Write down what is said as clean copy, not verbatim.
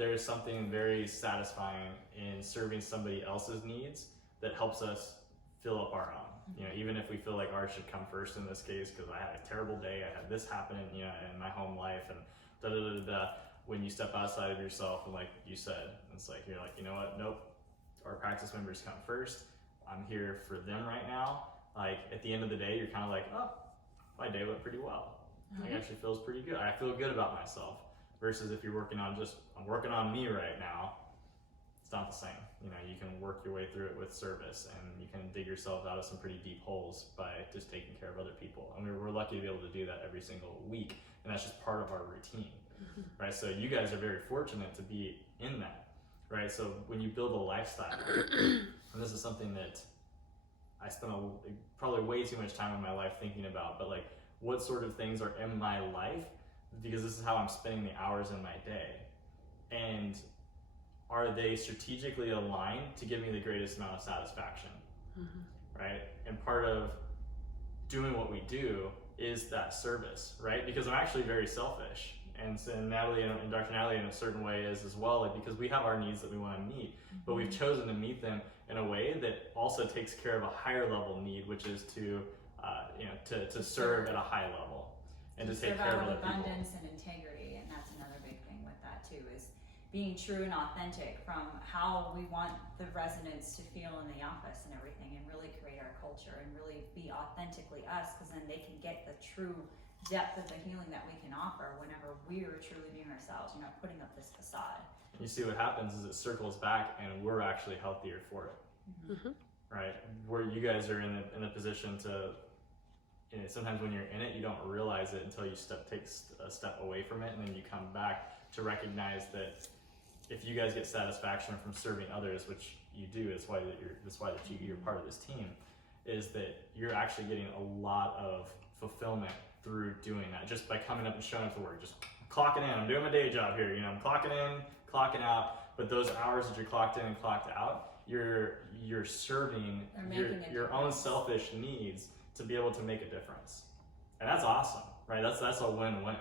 there is something very satisfying in serving somebody else's needs that helps us fill up our own. You know, even if we feel like ours should come first in this case, because I had a terrible day, I had this happen, you know, in my home life, and da da da da. When you step outside of yourself, and like you said, it's like you're like, you know what? Nope. Our practice members come first. I'm here for them right now. Like at the end of the day, you're kind of like, oh, my day went pretty well. It actually feels pretty good. I feel good about myself. Versus if you're working on I'm working on me right now. It's not the same. You know, you can work your way through it with service, and you can dig yourself out of some pretty deep holes by just taking care of other people. I mean, we're lucky to be able to do that every single week, and that's just part of our routine, right? So you guys are very fortunate to be in that, right? So when you build a lifestyle, and this is something that I spent probably way too much time in my life thinking about, but like, what sort of things are in my life, because this is how I'm spending the hours in my day, and are they strategically aligned to give me the greatest amount of satisfaction, right? And part of doing what we do is that service, right? Because I'm actually very selfish, and so Natalie and Dr. Natalie in a certain way is as well, like, because we have our needs that we want to meet, but we've chosen to meet them in a way that also takes care of a higher level need, which is to to serve at a high level and to take care of other people. Abundance and integrity, and that's another big thing with that too, is being true and authentic from how we want the residents to feel in the office and everything, and really create our culture and really be authentically us, because then they can get the true depth of the healing that we can offer whenever we're truly being ourselves. You're not putting up this facade. You see what happens is it circles back, and we're actually healthier for it, right? Where you guys are in a position to, you know, sometimes when you're in it, you don't realize it until you take a step away from it, and then you come back to recognize that if you guys get satisfaction from serving others, which you do, that's why you're part of this team, is that you're actually getting a lot of fulfillment through doing that, just by coming up and showing up to work, just clocking in. I'm doing my day job here, you know, I'm clocking in, clocking out. But those hours that you're clocked in and clocked out, you're serving your own selfish needs to be able to make a difference, and that's awesome, right? That's a win-win.